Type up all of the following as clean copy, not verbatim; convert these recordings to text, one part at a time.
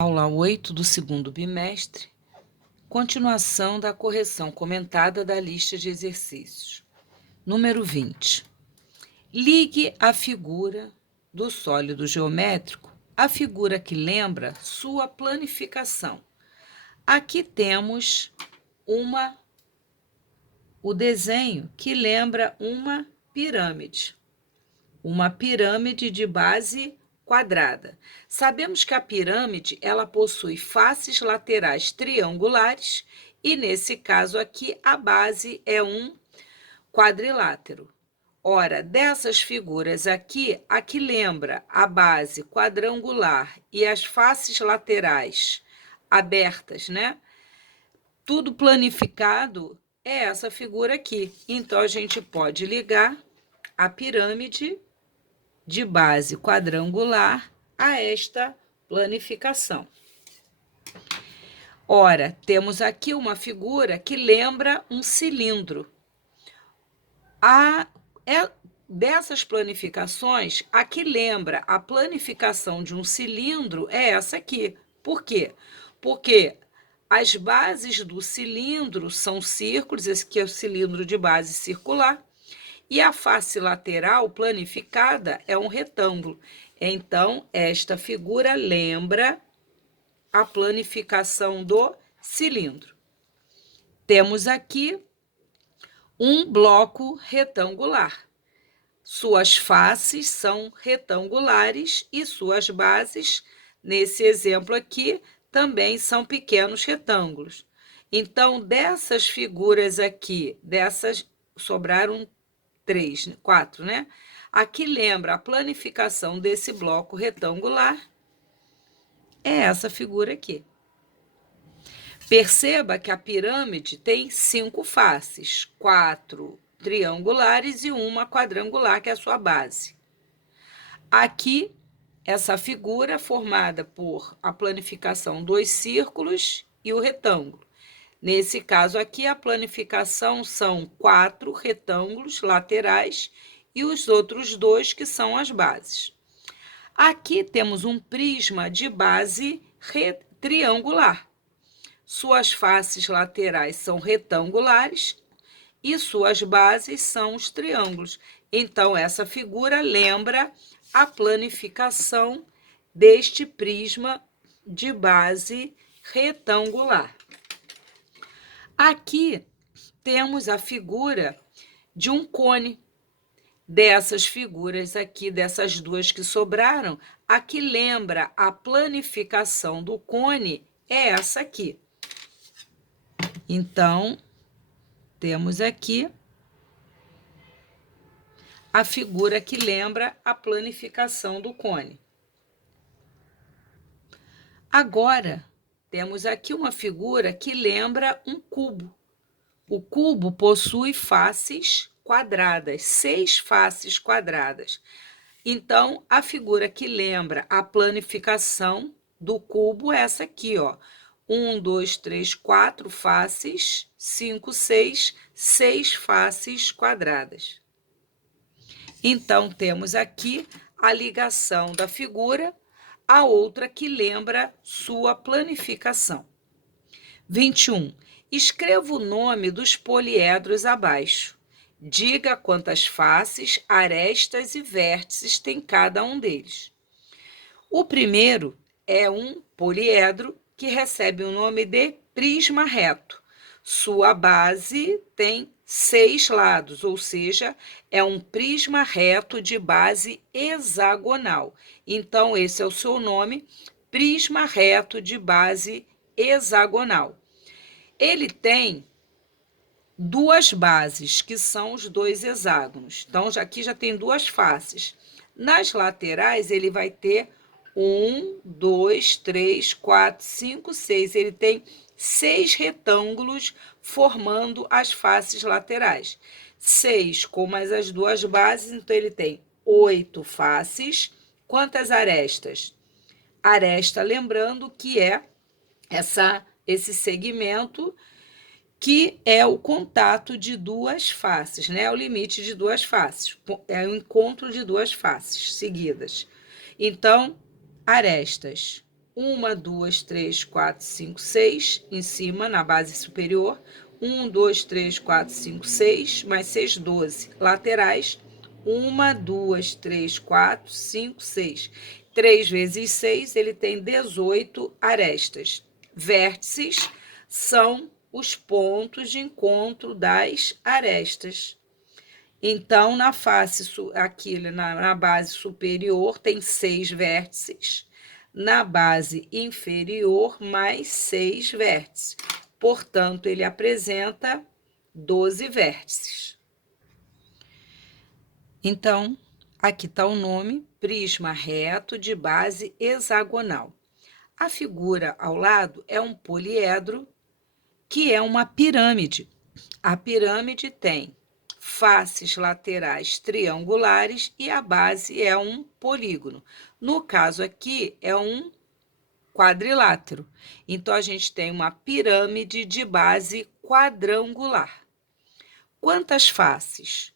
Aula 8 do segundo bimestre, continuação da correção comentada da lista de exercícios. Número 20. Ligue a figura do sólido geométrico à figura que lembra sua planificação. Aqui temos o desenho que lembra uma pirâmide de base quadrada. Sabemos que a pirâmide ela possui faces laterais triangulares e, nesse caso aqui, a base é um quadrilátero. Ora, dessas figuras aqui, a que lembra a base quadrangular e as faces laterais abertas, né? Tudo planificado é essa figura aqui. Então, a gente pode ligar a pirâmide de base quadrangular a esta planificação. Ora, temos aqui uma figura que lembra um cilindro. Dessas planificações, a que lembra a planificação de um cilindro é essa aqui. Por quê? Porque as bases do cilindro são círculos, esse aqui é o cilindro de base circular, e a face lateral planificada é um retângulo. Então, esta figura lembra a planificação do cilindro. Temos aqui um bloco retangular. Suas faces são retangulares e suas bases, nesse exemplo aqui, também são pequenos retângulos. Então, dessas figuras aqui, sobraram 4, né? Aqui lembra a planificação desse bloco retangular, é essa figura aqui. Perceba que a pirâmide tem 5 faces, 4 triangulares e uma quadrangular, que é a sua base. Aqui, essa figura formada por a planificação dos círculos e o retângulo. Nesse caso aqui, a planificação são 4 retângulos laterais e os outros 2 que são as bases. Aqui temos um prisma de base triangular. Suas faces laterais são retangulares e suas bases são os triângulos. Então, essa figura lembra a planificação deste prisma de base retangular. Aqui temos a figura de um cone. Dessas figuras aqui, dessas duas que sobraram, a que lembra a planificação do cone é essa aqui. Então, temos aqui a figura que lembra a planificação do cone. Agora, temos aqui uma figura que lembra um cubo. O cubo possui faces quadradas, 6 faces quadradas. Então, a figura que lembra a planificação do cubo é essa aqui, ó. 1, 2, 3, 4 faces, 5, 6, 6 faces quadradas. Então, temos aqui a ligação da figura a outra que lembra sua planificação. 21. Escreva o nome dos poliedros abaixo. Diga quantas faces, arestas e vértices tem cada um deles. O primeiro é um poliedro que recebe o nome de prisma reto. Sua base tem 6 lados, ou seja, é um prisma reto de base hexagonal. Então, esse é o seu nome, prisma reto de base hexagonal. Ele tem 2 bases, que são os 2 hexágonos. Então, aqui já tem 2 faces. Nas laterais, ele vai ter 1, 2, 3, 4, 5, 6. Ele tem 6 retângulos formando as faces laterais. 6 com mais as 2 bases, então ele tem 8 faces. Quantas arestas? Aresta, lembrando que é esse segmento que é o contato de 2 faces, né? O limite de 2 faces, é o encontro de 2 faces seguidas. Então, arestas, 1, 2, 3, 4, 5, 6, em cima, na base superior. 1, 2, 3, 4, 5, 6, mais 6, 12. Laterais, 1, 2, 3, 4, 5, 6. 3 vezes 6, ele tem 18 arestas. Vértices são os pontos de encontro das arestas. Então, na face, aqui na base superior, tem 6 vértices. Na base inferior, mais 6 vértices. Portanto, ele apresenta 12 vértices. Então, aqui está o nome, prisma reto de base hexagonal. A figura ao lado é um poliedro, que é uma pirâmide. A pirâmide tem faces laterais triangulares e a base é um polígono. No caso aqui, é um quadrilátero. Então, a gente tem uma pirâmide de base quadrangular. Quantas faces?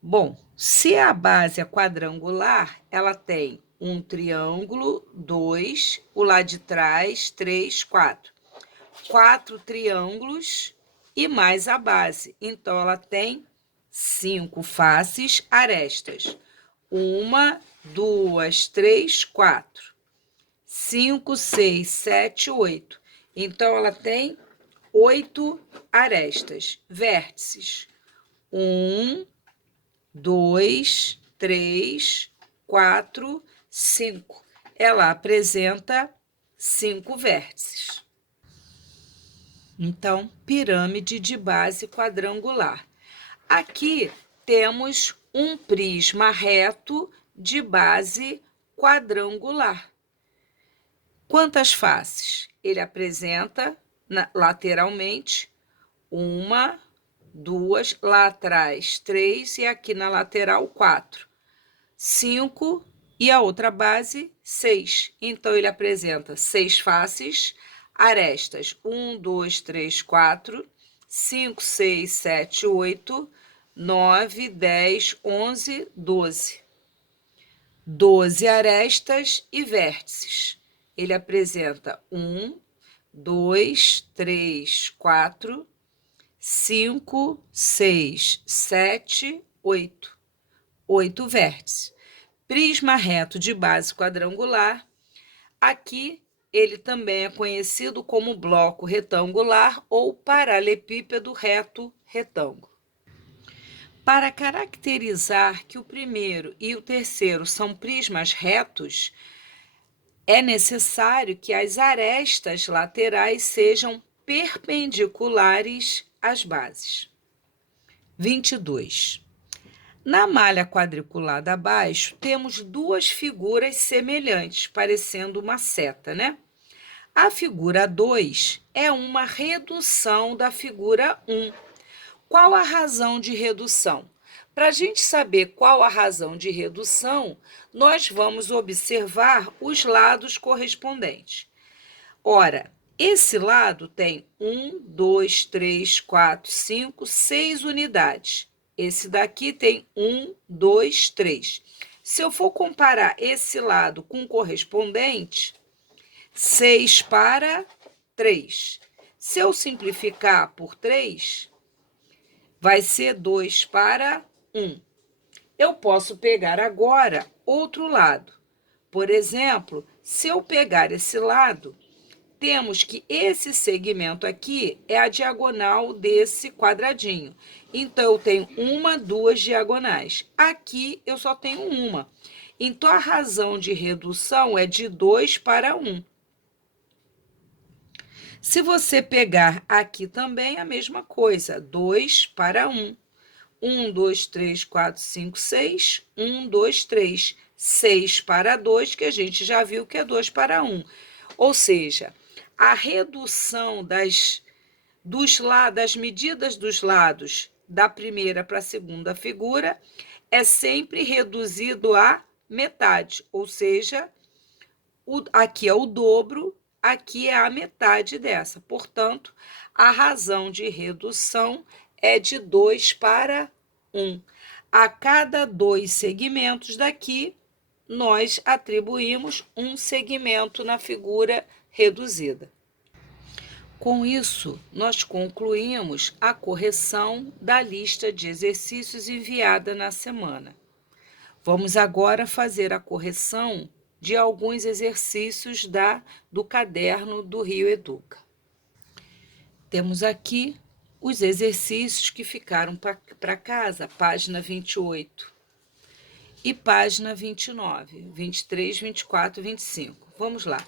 Bom, se a base é quadrangular, ela tem um triângulo, 2, o lá de trás, 3, 4. 4 triângulos e mais a base. Então, ela tem 5 faces arestas. 1, 2, 3, 4. 5, 6, 7, 8. Então, ela tem 8 arestas. Vértices. 1, 2, 3, 4, 5. Ela apresenta 5 vértices. Então, pirâmide de base quadrangular. Aqui temos um prisma reto de base quadrangular. Quantas faces? Ele apresenta lateralmente 1, 2, lá atrás 3 e aqui na lateral 4. 5 e a outra base 6. Então, ele apresenta 6 faces arestas. 1, 2, 3, 4, 5, 6, 7, 8, 9, 10, 11, 12. 12 arestas e vértices. Ele apresenta 1, 2, 3, 4, 5, 6, 7, 8. 8 vértices. Prisma reto de base quadrangular. Aqui, ele também é conhecido como bloco retangular ou paralelepípedo reto retângulo. Para caracterizar que o primeiro e o terceiro são prismas retos, é necessário que as arestas laterais sejam perpendiculares às bases. 22. Na malha quadriculada abaixo, temos duas figuras semelhantes, parecendo uma seta, né? A figura 2 é uma redução da figura 1. Qual a razão de redução? Para a gente saber qual a razão de redução, nós vamos observar os lados correspondentes. Ora, esse lado tem 1, 2, 3, 4, 5, 6 unidades. Esse daqui tem 1, 2, 3. Se eu for comparar esse lado com o correspondente, 6 para 3. Se eu simplificar por 3, vai ser 2 para 1. Eu posso pegar agora outro lado. Por exemplo, se eu pegar esse lado, temos que esse segmento aqui é a diagonal desse quadradinho. Então, eu tenho 1, 2 diagonais. Aqui, eu só tenho uma. Então, a razão de redução é de 2 para 1. Se você pegar aqui também, a mesma coisa, 2 para 1. 1, 2, 3, 4, 5, 6. 1, 2, 3. 6 para 2, que a gente já viu que é 2 para 1. Ou seja, a redução das medidas dos lados da primeira para a segunda figura é sempre reduzido à metade, ou seja, aqui é o dobro, aqui é a metade dessa. Portanto, a razão de redução é de 2 para 1. A cada 2 segmentos daqui, nós atribuímos um segmento na figura reduzida. Com isso, nós concluímos a correção da lista de exercícios enviada na semana. Vamos agora fazer a correção de alguns exercícios do caderno do Rio Educa. Temos aqui os exercícios que ficaram para casa, página 28 e página 29, 23, 24 e 25. Vamos lá.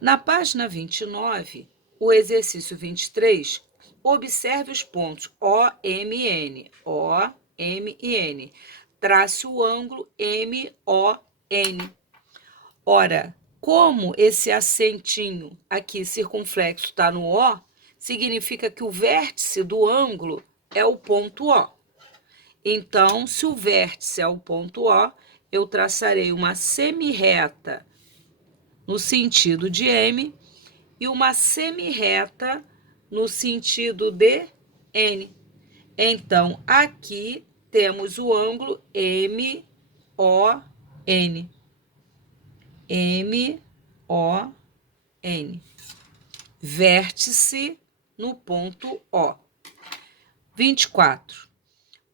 Na página 29, o exercício 23, observe os pontos O, M e N. O, M e N. Trace o ângulo MON. Ora, como esse acentinho aqui circunflexo está no O, significa que o vértice do ângulo é o ponto O. Então, se o vértice é o ponto O, eu traçarei uma semirreta no sentido de M e uma semirreta no sentido de N. Então, aqui temos o ângulo MON. MON. Vértice no ponto O. 24.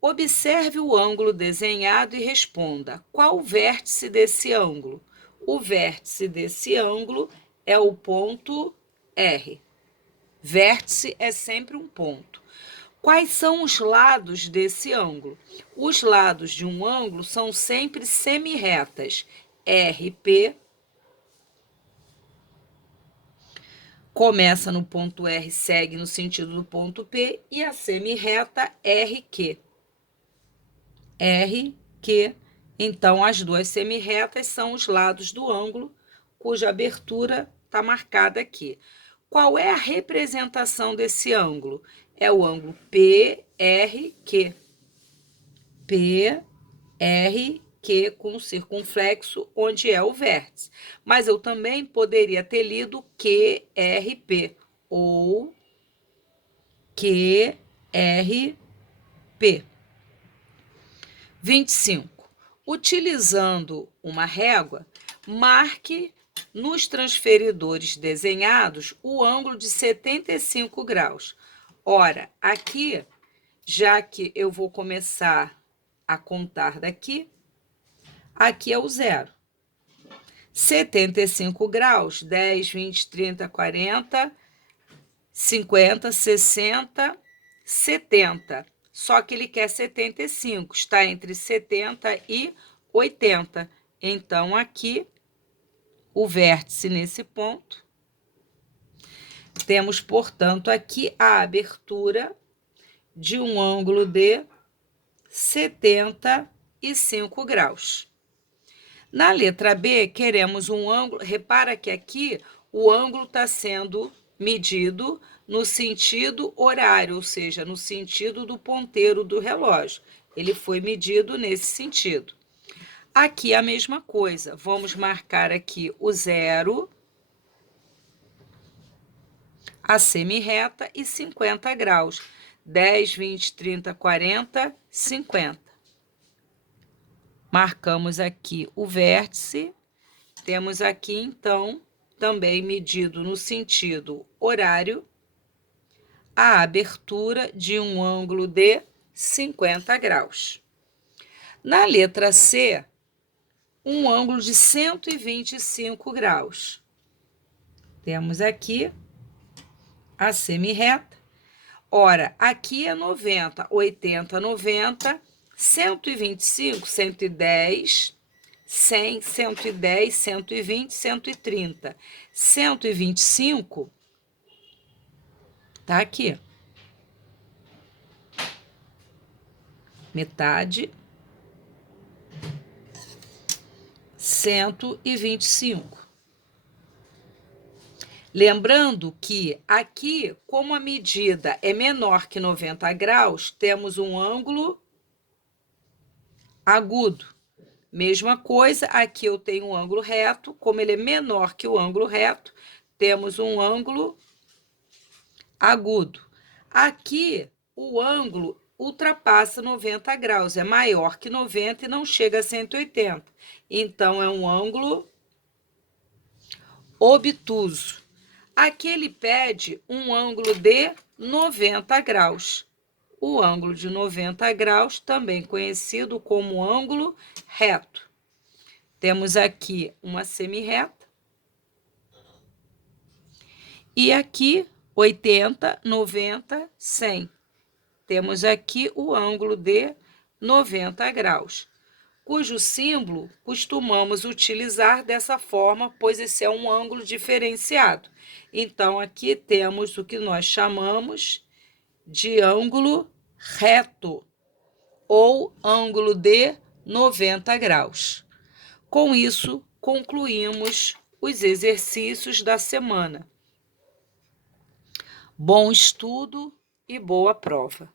Observe o ângulo desenhado e responda: qual o vértice desse ângulo? O vértice desse ângulo é o ponto R. Vértice é sempre um ponto. Quais são os lados desse ângulo? Os lados de um ângulo são sempre semirretas. RP começa no ponto R, segue no sentido do ponto P, e a semirreta RQ. RQ. Então, as duas semirretas são os lados do ângulo, cuja abertura está marcada aqui. Qual é a representação desse ângulo? É o ângulo PRQ. PRQ com circunflexo, onde é o vértice. Mas eu também poderia ter lido QRP ou QRP. 25. Utilizando uma régua, marque nos transferidores desenhados o ângulo de 75 graus. Ora, aqui, já que eu vou começar a contar daqui, aqui é o zero. 75 graus, 10, 20, 30, 40, 50, 60, 70. Só que ele quer 75, está entre 70 e 80. Então, aqui, o vértice nesse ponto. Temos, portanto, aqui a abertura de um ângulo de 75 graus. Na letra B, queremos um ângulo. Repara que aqui o ângulo está sendo medido no sentido horário, ou seja, no sentido do ponteiro do relógio. Ele foi medido nesse sentido. Aqui a mesma coisa. Vamos marcar aqui o zero, a semirreta e 50 graus. 10, 20, 30, 40, 50. Marcamos aqui o vértice. Temos aqui, então, também medido no sentido horário, a abertura de um ângulo de 50 graus. Na letra C, um ângulo de 125 graus. Temos aqui a semirreta. Ora, aqui é 90, 80, 90, 125, 110, 100, 110, 120, 130. 125 tá aqui. Metade. 125. Lembrando que aqui, como a medida é menor que 90 graus, temos um ângulo agudo. Mesma coisa, aqui eu tenho um ângulo reto, como ele é menor que o ângulo reto, temos um ângulo agudo. Aqui, o ângulo ultrapassa 90 graus, é maior que 90 e não chega a 180. Então, é um ângulo obtuso. Aqui ele pede um ângulo de 90 graus. O ângulo de 90 graus, também conhecido como ângulo reto. Temos aqui uma semirreta. E aqui 80, 90, 100. Temos aqui o ângulo de 90 graus, cujo símbolo costumamos utilizar dessa forma, pois esse é um ângulo diferenciado. Então, aqui temos o que nós chamamos de ângulo reto, ou ângulo de 90 graus. Com isso, concluímos os exercícios da semana. Bom estudo e boa prova!